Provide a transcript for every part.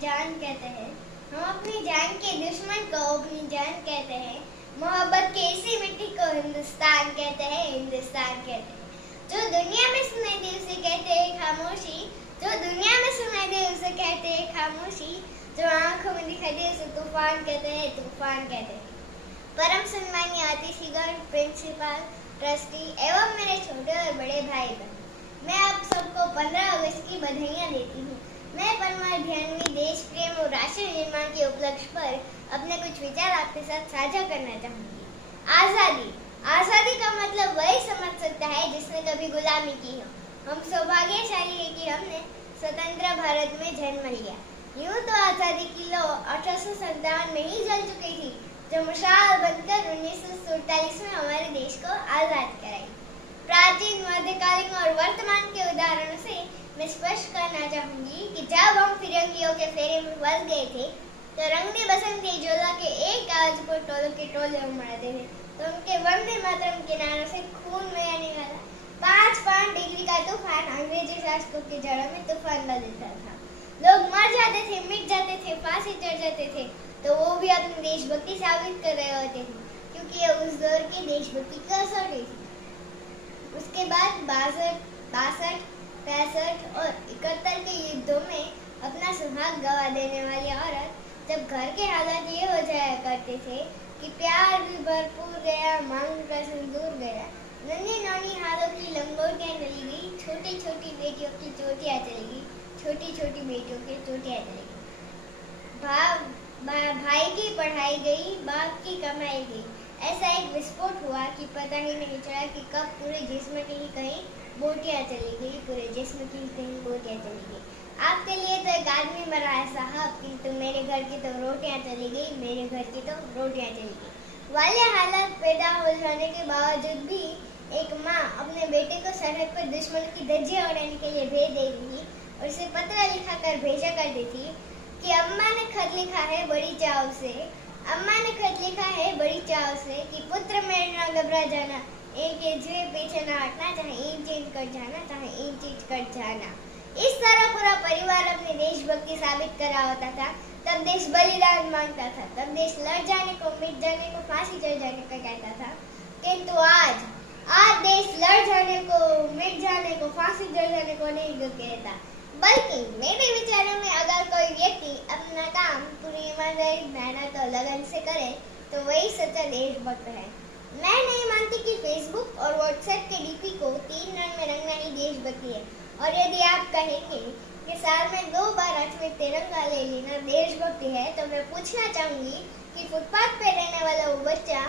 जान कहते हैं, हम अपनी जान के दुश्मन को अपनी जान कहते हैं। मोहब्बत की ऐसी मिट्टी को हिंदुस्तान कहते हैं, हिंदुस्तान कहते हैं। जो दुनिया में सुनाई दे उसे कहते हैं खामोशी, जो दुनिया में सुनाई दे उसे कहते हैं खामोशी, जो आंखों में दिखाई दे उसे तूफान कहते हैं, तूफान कहते हैं। परम सम्मानीय अतिथिगण, प्रिंसिपल, ट्रस्टी एवं मेरे छोटे और बड़े भाई बहन, मैं आप सबको 15 अगस्त की बधाइयाँ देती हूँ। मैं परमार ध्यानवी देश प्रेम और राष्ट्र निर्माण के उपलक्ष्य पर अपने कुछ विचार आपके साथ साझा करना चाहूंगी। आजादी, आजादी का मतलब वही समझ सकता है जिसने कभी गुलामी की हो। हम सौभाग्यशाली है कि हमने स्वतंत्र भारत में जन्म लिया। यूं तो आजादी की लौ 1857 में ही जल चुकी थी, जो मशाल बनकर 1947 में हमारे देश को आजाद कराई। प्राचीन, मध्यकालीन और वर्तमान के उदाहरणों से मैं स्पष्ट करना चाहूंगी कि जब हम फिरंगियों के फेरे में फंस गए थे तो रंगने बसंती जोला के एक आवाज को टोलों के टोले उमड़ाते थे, तो उनके वंदे मातरम के नारों से खून में निकाला 5 डिग्री का तूफान अंग्रेजी शासकों की जड़ों में तूफान ला देता था। लोग मर जाते थे, मिट जाते थे, फांसी चढ़ जाते थे, तो वो भी अपनी देशभक्ति साबित कर रहे होते थे, क्योंकि ये उस दौर की देशभक्ति का असर थी। उसके बाद 62, 65 और 71 के युद्धों में अपना सुहाग गवा देने वाली औरत जब घर के हालात ये हो जाया करते थे कि प्यार भी भरपूर गया, मांग का सिंदूर गया, नन्ही नानी हालों की लंगोटियां चली गई, छोटी छोटी बेटियों की चोटियां चली गई, छोटी छोटी बेटियों की चोटियां चली गई, भाई की पढ़ाई गई, बाप की कमाई गई। ऐसा एक विस्फोट हुआ कि पता ही नहीं चला कि कब पूरे जिस्म की ही कहीं बोटियां चली गई, पूरे जिस्म की ही कहीं बोटियां चली गई। आपके लिए तो एक आदमी मरा है साहब, कि तो मेरे घर की तो रोटियां चली गई, मेरे घर की तो रोटियां चली गई वाले हालात पैदा हो जाने के बावजूद भी एक माँ अपने बेटे को सरहद पर दुश्मन की धज्जियां उड़ाने के लिए भेज देती थी और उसे पत्र लिखा कर भेजा करती थी कि अम्मा ने खत लिखा है बड़ी चाव से, अम्मा ने खत लिखा है बड़ी चाव से कि पुत्र मेरे ना घबरा जाना, इनके जुए पीछे ना हटना, चाहे इन चीज कर जाना, चाहे इन चीज कर जाना। इस तरह पूरा परिवार अपनी देशभक्ति साबित कर रहा होता था। तब देश बलिदान मांगता था, तब देश लड़ जाने को, मिट जाने को, फांसी चढ़ जाने को कहता था। किंतु आज देश लड़ जाने को, मिट जाने को, फांसी चढ़ जाने को नहीं कहता, बल्कि मेरे विचारों में अगर कोई व्यक्ति अपना काम पूरी ईमानदारी, मेहनत और लगन से करे तो वही सच्चा देशभक्त है। मैं नहीं मानती कि फेसबुक और व्हाट्सएप के डीपी को 3 रंग में रंगना ही देशभक्ति है। और यदि आप कहेंगे कि साल में 2 बार हाथ में तिरंगा ले लेना देशभक्ति है, तो मैं पूछना चाहूंगी कि फुटपाथ पे रहने वाला वो बच्चा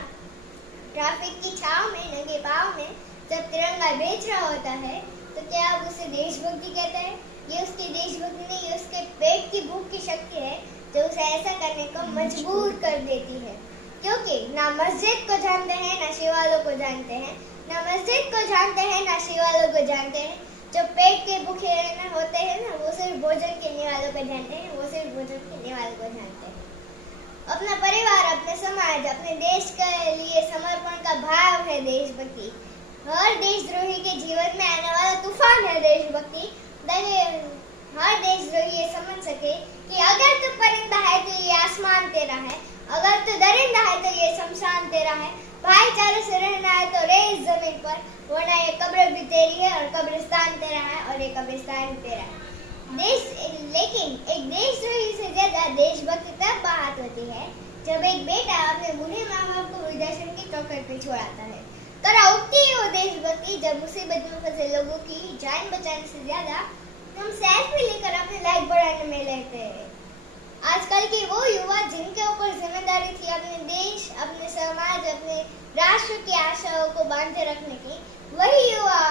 ट्रैफिक की छाव में नंगे पाँव में जब तिरंगा बेच रहा होता है, तो क्या आप उसे देशभक्ति कहते हैं? ये उसकी देशभक्ति नहीं, ये उसके पेट की भूख की शक्ति है जो उसे ऐसा करने को मजबूर कर देती है। क्योंकि ना मस्जिद को जानते हैं, ना शिवालों को जानते हैं, ना मस्जिद को जानते हैं, ना शिवालों को जानते हैं। जो पेट के भूखे होते हैं ना, वो सिर्फ भोजन करने वालों को जानते हैं, वो सिर्फ भोजन करने वालों को जानते हैं। अपना परिवार, अपने समाज, अपने देश के लिए समर्पण का भाव है देशभक्ति। हर देशद्रोही के जीवन में आने वाला तूफान है देशभक्ति। हर देशद्रोही ये समझ सके कि अगर तू परिंदा है तो ये आसमान तेरा है, अगर तू दरिंदा है तो ये शमशान तेरा है, भाईचारे से रहना है तो रहे इस जमीन पर, वरना ये कब्र भी तेरी है और कब्रिस्तान तेरा है और ये कब्रिस्तान तेरा है। लेकिन एक देशद्रोही से ज्यादा देशभक्ति तब बात होती है जब एक बेटा अपने बूढ़े माँ बाप को वृद्धाश्रम की चौखट पे छोड़ाता है। तोरा उठती है वो देशभक्ति जब मुसीबत में फंसे लोगों की जान बचाने से ज्यादा हम सेल्फी लेकर अपने लाइफ बढ़ाने में लेते हैं। आजकल के वो युवा जिनके ऊपर जिम्मेदारी थी अपने देश, अपने समाज, अपने राष्ट्र की आशाओं को बांधे रखने की, वही युवा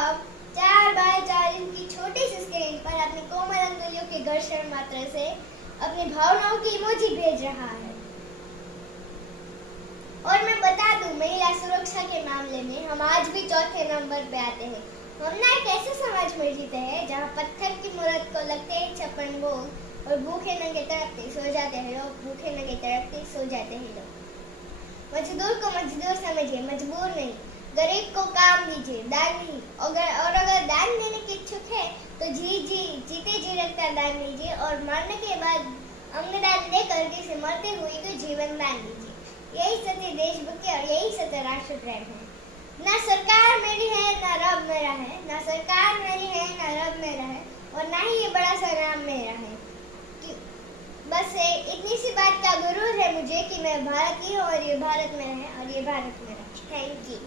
4x4 इंच की छोटी सी स्क्रीन पर अपनी कोमल अंगुलियों के घर्षण मात्रा से अपनी भावनाओं की इमोजी भेज रहा है। और मैं बता दूं, महिला सुरक्षा के मामले में हम आज भी 4थे नंबर पे आते हैं। हम ना एक ऐसे समाज में जीते हैं जहाँ पत्थर की मूर्त को लगते हैं छप्पन भोग और भूखे नंगे तड़पते सो जाते हैं लोग, भूखे नंगे तड़पते सो जाते हैं लोग। मजदूर को मजदूर समझिए, मजबूर नहीं। गरीब को काम दीजिए, दान नहीं। और अगर दान देने की इच्छुक है तो जीते जी रखता दान दीजिए और मरने के बाद अंगदान देकर किसी मरते हुए को जीवन दान दीजिए। यही सत्य देशभक्ति और यही सत्य राष्ट्र प्रेम है। ना सरकार मेरी है ना रब मेरा है, ना सरकार मेरी है ना रब मेरा है, और ना ही ये बड़ा सा नाम मेरा है। बस इतनी सी बात का गुरूर है मुझे कि मैं भारत की हूँ और ये भारत मेरा है और ये भारत मेरा है। Thank you.